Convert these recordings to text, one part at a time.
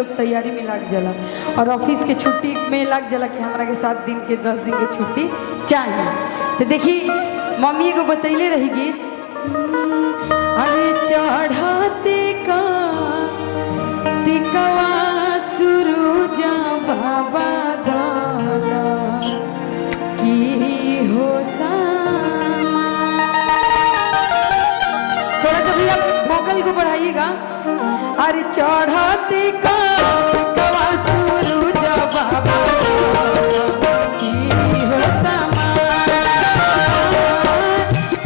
लोग तैयारी में लग जाला और ऑफिस के छुट्टी में लग जाला कि हमारा के 7 दिन के 10 दिन के छुट्टी चाहिए। तो देखी मम्मी को बतैले रही गीत, अरे चढ़ाते का तिकवा सूरज बाबा दादा की हो सामा। थोड़ा सा भैया वोकल को बढ़ाइएगा। अरे चढ़ाते का तिकवा सूरज बाबा की हो सामा।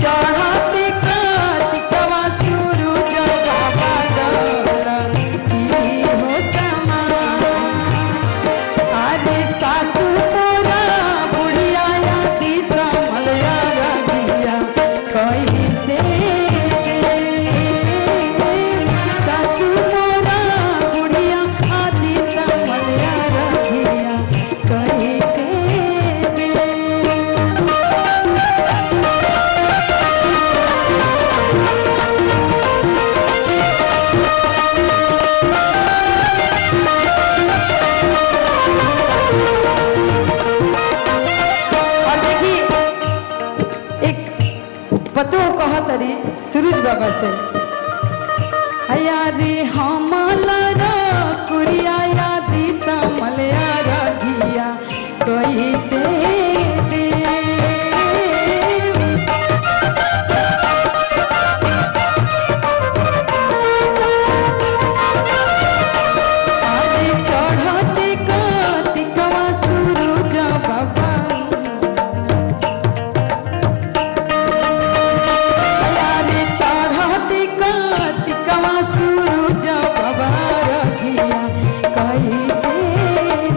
चढ़ाते का तिकवा सूरज बाबा दादा की हो सामा। अरे सासू मोरा बुढ़िया यादी मलया रगिया कैसे सासू मोरा बुढ़िया आदि मलया रगिया कैसे और देखिए एक पतो कहा तरी सूरज बाबा से, हया रे हमला कुरिया यादी मलया रगिया कैसे दे। अरे चढ़ाते का तिकवा सूरज बाबा। अरे चढ़ाते का तिकवा सूरज बाबा रगिया कैसे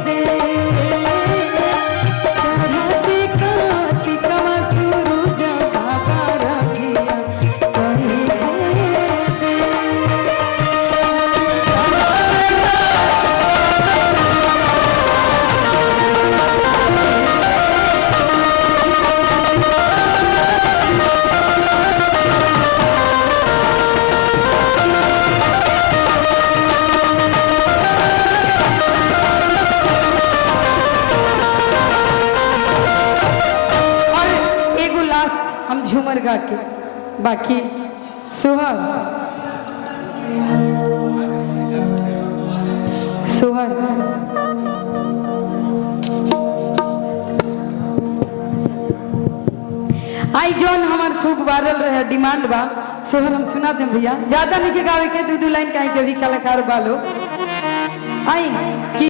दे। चढ़ाते का तिकवा सूरज बाबा रगिया कैसे दे। और एगो लास्ट हम झूमर गा के बाकी सुहर सुहर आई जौन हमार खूब वायरल रहे डिमांड बा सोहर हम सुना दे भैया, ज्यादा नहीं के गावे के 2 लाइन काहे के भी कलाकार बालो आई कि